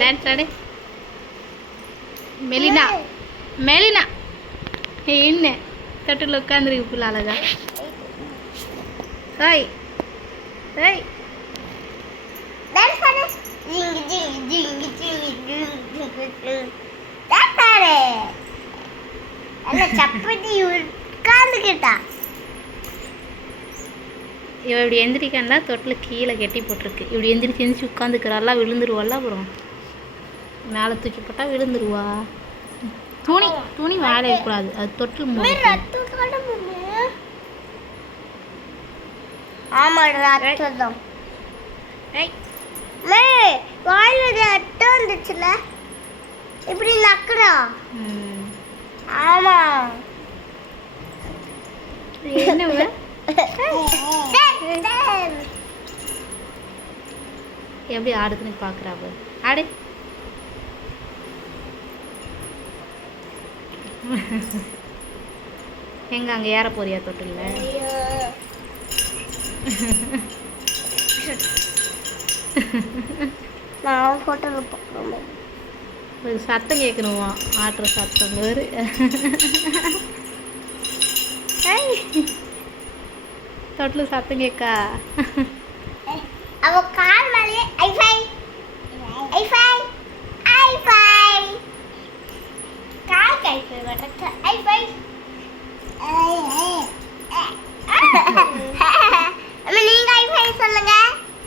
Dance ஆடு. மெலினா மெலினா என்ன தொட்டில் உட்காந்துருக்கு புள்ள அழகா. ஹாய் ஹாய் டான்ஸ் ஆடு. ஜிங் ஜிங் ஜிங் ஜிங் டான்ஸ் ஆடு. அல்ல சப்பத்தி உட்கார்ந்துக்கிட்டா. இவ இப்படி எந்திரிக்காண்டா தொட்டில் கீழே கெட்டி போட்டிருக்கு. இப்படி எந்திரிச்சு உட்காந்துக்கிறாளா, விழுந்துருவாள்ல. அப்புறம் மேலே தூக்கி போட்டால் விழுந்துருவா. துணி துணி மேலே இருக்கக்கூடாது, அது தொட்டில் மூடி. ஆமா ரத்தம். வாயில ரத்தம் வந்துச்சுல, இப்படி நக்குறா. ஆமா என்ன எப்படி ஆடுதுன்னு பார்க்குறா. ஆடு. எங்க அங்கே ஏற போறியா தொட்டில்ல? நான் ஹோட்டலில் பார்க்குறோம். ஒரு சத்தம் கேட்கணுமா, ஆட்டுற சத்தம் வேறு. தொட்டில் சத்தம் கேட்கா. அவ கால் மேலே ஐஃபை ஐஃபை ஐஃபை கால் கைஃபை வடக்க ஐஃபை. அம்மா நீங்க ஐஃபை சொல்லுங்க.